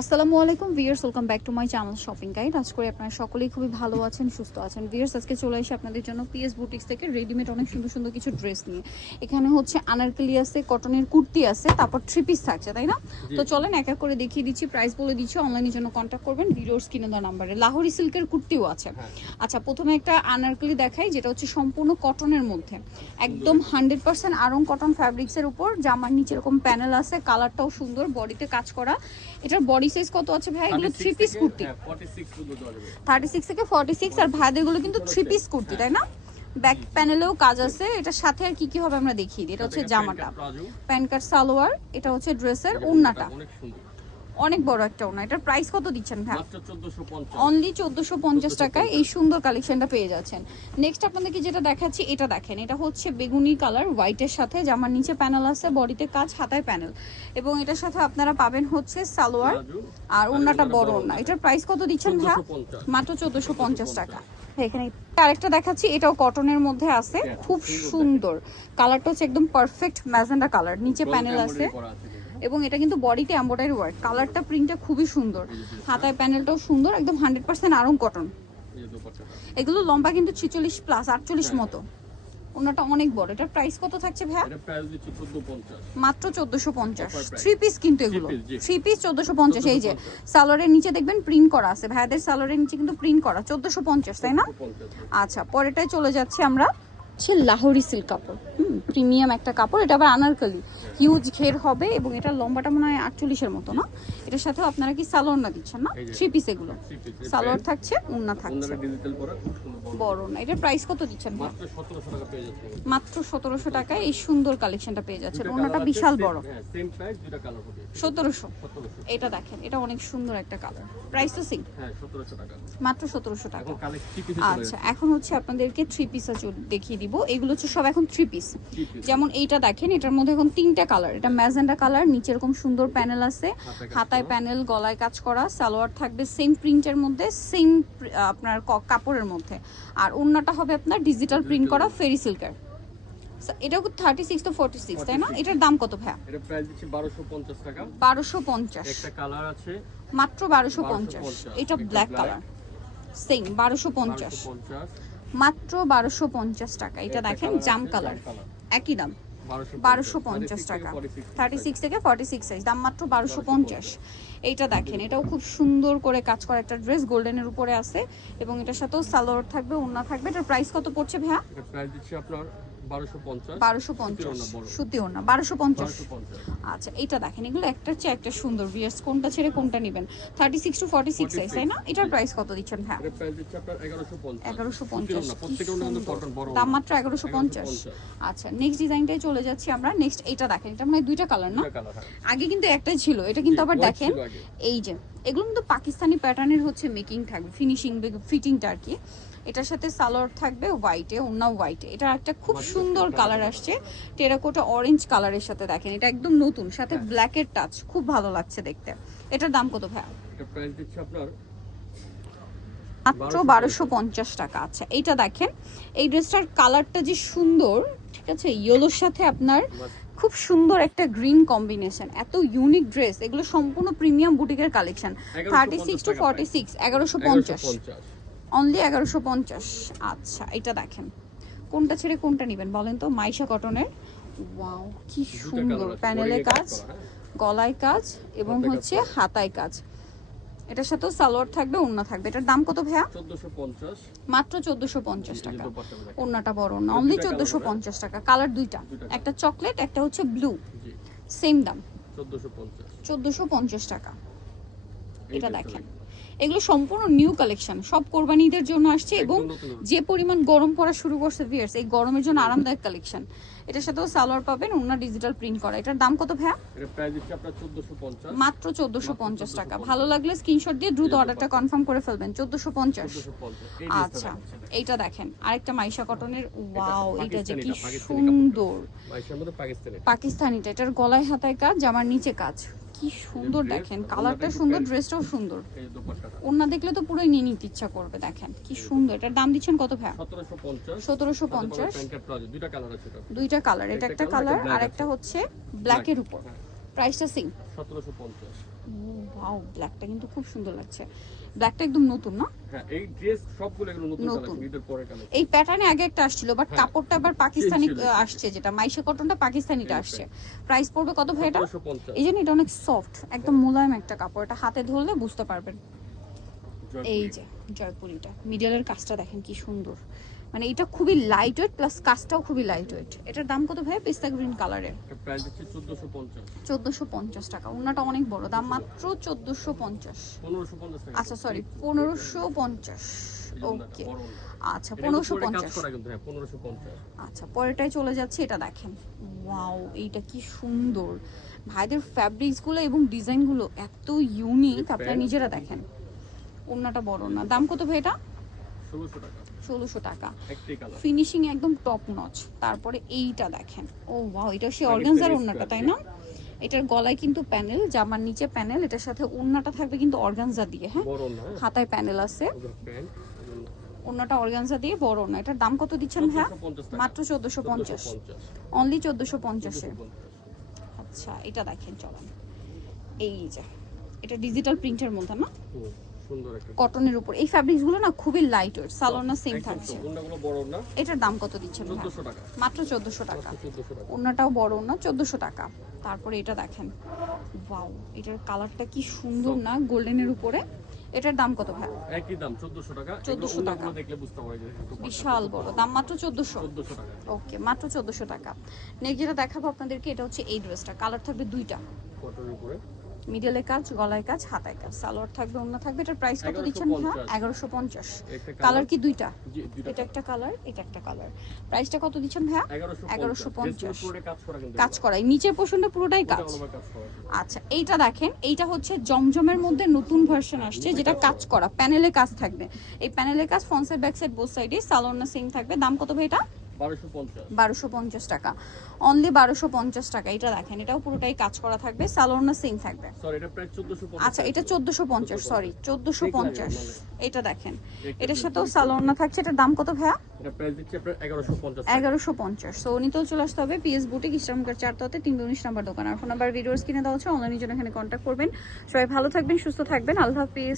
আসসালামু আলাইকুম viewers, welcome back to my channel shopping guide. আজ করে আপনারা সকলেই খুবই ভালো আছেন, সুস্থ আছেন। ভিউয়ার্স, আজকে চলে এসে আপনাদের জন্য পিএস বুটিক্স থেকে রেডিমেড অনেক সুন্দর সুন্দর কিছু ড্রেস নিয়ে। এখানে হচ্ছে আনারকলি আছে, কটনের কুর্তি আছে, তারপর থ্রি পিস থাকছে, তাই না? তো চলেন এক এক করে দেখিয়ে দিচ্ছি, প্রাইস বলে দিচ্ছি। অনলাইনের জন্য কন্ট্যাক্ট করবেন ভিডিওর স্ক্রিনে দেওয়া নাম্বারে। লাহোরি সিল্কের কুর্তিও আছে। আচ্ছা, প্রথমে একটা আনারকলি দেখাই, যেটা হচ্ছে সম্পূর্ণ কটনের মধ্যে, একদম 100% আরং কটন ফ্যাব্রিক্সের উপর। জামার নিচে এরকম প্যানেল আছে, কালারটাও সুন্দর, বডিতে কাজ করা। এটার বডি সাইজ কত আছে ভাই? এগুলো থ্রি পিস কুর্তি, 36 থেকে 46। আর ভাইদেরগুলো কিন্তু থ্রি পিস কুর্তি, তাই না? ব্যাক প্যানেলেও কাজ আছে। এটার সাথে আর কি কি হবে আমরা দেখিয়ে দিই। এটা হচ্ছে জামাটা, প্যান্ট কাট সালোয়ার। এটা হচ্ছে ড্রেসের ওড়নাটা, অনেক বড় একটা ওড়না। এটার প্রাইস কত দিচ্ছেন ভাই? অনলি 1450 টাকায় এই সুন্দর কালেকশনটা পেয়ে যাচ্ছেন। নেক্সট আপনাদেরকে যেটা দেখাচ্ছি, এটা দেখেন। এটা হচ্ছে বেগুনি কালার হোয়াইটের সাথে, জামার নিচে প্যানেল আছে, বডিতে কাজ, হাতায় প্যানেল, এবং এটার সাথে আপনারা পাবেন হচ্ছে সালোয়ার আর ওড়নাটা বড় ওড়না। এটার প্রাইস কত দিচ্ছেন ভাই? মাত্র 1450 টাকা। এখানে আরেকটা দেখাচ্ছি, এটাও কটনের মধ্যে আছে, খুব সুন্দর। কালারটা হচ্ছে একদম পারফেক্ট ম্যাজেন্ডা কালার, নিচে প্যানেল আছে, এবং এটা কিন্তু বডিতে এমব্রয়ডারি ওয়ার্ক। কালারটা, প্রিন্টটা খুবই সুন্দর, হাতায় প্যানেলটাও সুন্দর, একদম 100% আরং কটন। এগুলো লম্বা কিন্তু 46 প্লাস 48 মতো। ওনাটা অনেক বড়। এটার প্রাইস কত থাকছে ভাইয়া? এটা প্রাইস দিচ্ছি 1450, মাত্র 1450। থ্রি পিস কিন্তু এগুলো থ্রি পিস 1450। এই যে সালোয়ারের নিচে দেখবেন প্রিন্ট করা আছে, ভাইয়াদের সালোয়ারের নিচে কিন্তু প্রিন্ট করা। 1450, তাই না? আচ্ছা, পরেরটায় চলে যাচ্ছি আমরা। হচ্ছে লাহোরি সিল্ক কাপড়, প্রিমিয়াম একটা কাপড়। এটা আবার আনারকলি, হিউজ ঘের হবে, এবং এটা লম্বাটা মনে হয় 48-এর মতো না? এটার সাথেও আপনারা কি সালোয়ার না দিচ্ছেন না? থ্রি পিস এগুলো সালোয়ার থাকছে, ওড়না থাকছে, বড় না। এটার প্রাইস কত দিচ্ছেন? মাত্র 1700 টাকায় এই সুন্দর কালেকশনটা পেয়ে যাচ্ছেন। ওড়নাটা বিশাল বড়, 1700। এটা দেখেন, এটা অনেক সুন্দর একটা কালার। প্রাইস তো সেম, মাত্র 1700 টাকা। আচ্ছা, এখন হচ্ছে আপনাদেরকে থ্রি পিস দেখিয়ে দিব। এগুলো হচ্ছে সব এখন থ্রি পিস। যেমন এইটা দেখেন, এটার মধ্যে এখন 3টা কালার। এটা ম্যাজেন্ডা কালার, নিচে এরকম সুন্দর প্যানেল আছে, হাতায় প্যানেল, গলায় কাজ করা, সালোয়ার থাকবে সেম প্রিন্টের মধ্যে, সেম আপনার কাপড়ের মধ্যে। আর ওড়নাটা হবে আপনার ডিজিটাল প্রিন্ট করা ফেরি সিল্কের। এটাও 36 to 46, তাই না? এটার দাম কত ভাইয়া? এটা প্রাইস দিচ্ছি 1250 টাকা। 1250। একটা কালার আছে মাত্র 1250। এটা ব্ল্যাক কালার, সেম 1250, মাত্র 1250 টাকা। এটা দেখেন জাম কালার, একই দাম 1250 টাকা। 36 থেকে 46 সাইজ, দাম মাত্র 1250। এইটা দেখেন, এটাও খুব সুন্দর করে কাজ করা একটা ড্রেস, গোল্ডেনের উপরে আছে, এবং এটার সাথেও সালোয়ার থাকবে, ওড়না থাকবে। এটার প্রাইস কত পড়ছে ভাইয়া? এটা প্রাইস দিচ্ছি আপনার 1250। 1250 সুতি ওড়না, 1250। আচ্ছা, এটা দেখেন, এগুলো একটার চেয়ে একটা সুন্দর। ভিউয়ার্স, কোনটা ছেড়ে কোনটা নেবেন? 36 to 46 সাইজ, তাই না? এটার প্রাইস কত দিচ্ছেন ভাইয়া? এটা প্রাইস দিচ্ছি আপনার 1150। 1150, প্রত্যেকটা কিন্তু কটন বড়, দাম মাত্র 1150। আচ্ছা, নেক্সট ডিজাইনটাই চলে যাচ্ছি আমরা। নেক্সট এইটা দেখেন, এটা মানে দুইটা কালার না? আগে কিন্তু একটাই ছিল, এটা কিন্তু আবার দেখেন এই যে, এগুলো কিন্তু পাকিস্তানি প্যাটার্নের হচ্ছে মেকিং থাকবে, ফিনিশিং ফিটিংটা আর কি। এটার সাথে সালোয়ার থাকবে হোয়াইটে, ওড়না হোয়াইটে। এটা একটা খুব সুন্দর কালার আসছে, টেরাকোটা অরেঞ্জ কালারের সাথে। দেখেন, এটা একদম নতুন, সাথে ব্ল্যাকের টাচ, খুব ভালো লাগছে দেখতে। এটার দাম কত ভাইয়া? এটা প্রাইস দিচ্ছি আপনার মাত্র 1250 টাকা। আচ্ছা, এইটা দেখেন, এই ড্রেসটার কালারটা যে সুন্দর, ঠিক আছে, ইয়েলোর সাথে আপনার খুব সুন্দর একটা গ্রিন কম্বিনেশন, এত ইউনিক ড্রেস। এগুলো সম্পূর্ণ প্রিমিয়াম বুটিকের কালেকশন। 36 to 46, 1150, only 1150। আচ্ছা, এটা দেখেন, কোনটা ছেড়ে কোনটা নেবেন বলেন তো? মাইশা কটনের, ওয়াও কি সুন্দর, প্যানেলে কাজ, গলায় কাজ, এবং হচ্ছে হাতায় কাজ। এটার সাথেও সালোয়ার থাকবে, ওড়না থাকবে। এটার দাম কত ভাইয়া? 1450, মাত্র 1450 টাকা। ওড়নাটা বড় না, অনলি 1450 টাকা। কালার দুইটা, একটা চকলেট, একটা হচ্ছে ব্লু, সেম দাম 1450 টাকা। এটা দেখেন, এগুলো সম্পূর্ণ নিউ কালেকশন, সব কোরবানি ঈদের জন্য আসছে, এবং যে পরিমাণ গরম পড়া শুরু করছে ভিউয়ার্স, এই গরমের জন্য আরামদায়ক কালেকশন। এটার সাথেও সালোয়ার পাবেন, ওড়না ডিজিটাল প্রিন্ট করা। এটার দাম কত ভাইয়া? এর প্রাইস দিচ্ছি আপনার 1450, মাত্র 1450 টাকা। ভালো লাগলে স্ক্রিনশট দিয়ে দ্রুত অর্ডারটা কনফার্ম করে ফেলবেন। 1450। আচ্ছা, এইটা দেখেন, আরেকটা মাইশা কটনের, ওয়াও এটা যে কি সুন্দর, মাইশার মধ্যে পাকিস্তানিটা। এটার গলায় হাতায় কাজ, জামার নিচে কাজ, কি সুন্দর দেখেন। কালারটা সুন্দর, ড্রেসটাও সুন্দর। ওড়না দেখলে তো পুরোই নিয়ে নিতে ইচ্ছা করবে। দেখেন কি সুন্দর। এটার দাম দিচ্ছেন কত ভাইয়া? 1750। দুইটা কালার, এটা একটা কালার, আর একটা হচ্ছে ব্ল্যাকের উপর। প্রাইসটা সেম, 1750। ওয়াও, ব্ল্যাকটা কিন্তু খুব সুন্দর লাগছে। ব্ল্যাকটা একদম নতুন না? হ্যাঁ, এই ড্রেস সবগুলো এগুলো নতুন নতুন। কালেকশন, ঈদের পরে কালেকশন। এই প্যাটার্নে আগে একটা আসছিল, বাট হ্যাঁ, কাপড়টা আবার পাকিস্তানি ছিল, ছিল। আসছে, যেটা মাইশা কটনটা পাকিস্তানিটা এই আসছে। প্রাইস পড়বে কত ভাই এটা? 1750। এই জন্য এটা অনেক সফট, একদম মোলায়েম একটা কাপড়, এটা হাতে ধরলে বুঝতে পারবেন। এই যে জয়পুরিটা, মিডলের কাজটা দেখেন কি সুন্দর, মানে এটা খুবই লাইট ওয়েট প্লাস কাজটাও খুবই লাইট ওয়েট। এটার দাম কত ভাই? পিস্তা গ্রিন কালারের, এটা প্রাইস হচ্ছে 1450। 1450 টাকা। ওনাটা অনেক বড়, দাম মাত্র 1450। 1550 টাকা। আচ্ছা সরি, 1550। ওকে, আচ্ছা কাজ 1550। করা কিন্তু, হ্যাঁ 1550। আচ্ছা পরেরটাই চলে যাচ্ছে, এটা দেখেন। ওয়াও, এইটা কি সুন্দর। ভাইদের ফ্যাব্রিক্সগুলো এবং ডিজাইনগুলো এত ইউনিক, আপনারা নিজেরা দেখেন। ওড়নাটা বড় না, দাম কত ভাই এটা? 1600 টাকা। 1600 টাকা। একটাই কালার। ফিনিশিং একদম টপ নচ। তারপরে এইটা দেখেন, ও ওয়াও, এটা সেই অর্গানজার ওড়নাটা তাই না? এটার গলায় কিন্তু প্যানেল, জামার নিচে প্যানেল, এটার সাথে ওড়নাটা থাকবে কিন্তু অর্গানজা দিয়ে। হ্যাঁ, বড় না, হাতায় প্যানেল আছে, প্যান্ট। ওড়নাটা অর্গানজা দিয়ে, বড় না। এটার দাম কত দিচ্ছেন ভাইয়া? 1450 টাকা। মাত্র 1450। 1450। অনলি 1450 এ। 1450। আচ্ছা এটা দেখেন, চলেন। এই যে এটা ডিজিটাল প্রিন্টের মধ্যে না, হুম, সুন্দর একটা কটনের উপর। এই ফ্যাব্রিক্সগুলো না খুবই লাইট ওয়েট, সালোনা সেম একদম থাকছে। তো, ওন্নাগুলো বড় না। এটার দাম কত দিচ্ছেন ভাই? 1400 টাকা। মাত্র 1400 টাকা। মাত্র 1400 টাকা। ওড়নাটাও বড় না, 1400 টাকা। তারপরে এটা দেখেন, ওয়াও, এটার কালারটা কি সুন্দর না, গোল্ডেনের উপরে। এটার দাম কত ভাই? একই দাম 1400 টাকা। 1400 এগুলো টাকা। দেখলে বুঝতে পারবে যে একটু বিশাল বড়, দাম মাত্র 1400। 1400 টাকা। ওকে, মাত্র 1400 টাকা। নেক্সট যেটা দেখাবো আপনাদেরকে, এটা হচ্ছে এই ড্রেসটা, কালার থাকবে দুইটা, কটনের উপরে মিডলে কাজ, গলায় কাজ, হাতায় কাজ, সালোয়ার থাকবে, ওড়না থাকবে। এটার প্রাইস কত দিচ্ছেন ভাই? 1150। একটা কালার কি দুইটা? জি, দুইটা এটা একটা কালার, এটা একটা কালার। প্রাইসটা কত দিচ্ছেন ভাই? 1150। পুরো কাজ করা কিন্তু, কাজ করা, এই নিচের পোর্শনটা পুরোটাই কাজ। পুরো কাজ করা। আচ্ছা এইটা দেখেন, এইটা হচ্ছে জমজমের মধ্যে নতুন ভার্সন আসছে, যেটা কাজ করা, প্যানেলে কাজ থাকবে। এই প্যানেলে কাজ front side back side both সাইডে, সালোয়ার সেম থাকবে। দাম কত ভাই এটা? 1250। 1250 টাকা। অনলি 1250 টাকা। এটা দেখেন, এটাও পুরোটাই কাজ করা থাকবে, সালোয়ার সেম থাকবে। সরি, এটা প্রায় 1450। আচ্ছা এটা 1450, সরি 1450। এটা দেখেন, এটার সাথেও সালোয়ার থাকছে। এটার দাম কত ভাইয়া? এটা প্রাইস দিচ্ছে আপনার 1150 টাকা। 1150। সো নিতেও চলে আসতে হবে পিএস বুটিক, ইস্টার্নকার 4 319 নাম্বার দোকান। আর ফোন নাম্বার ভিডিওস কিনে দেওয়া হচ্ছে, অনলাইনের জন্য এখানে কন্ট্যাক্ট করবেন। সবাই ভালো থাকবেন, সুস্থ থাকবেন, আল্লাহ হাফিজ।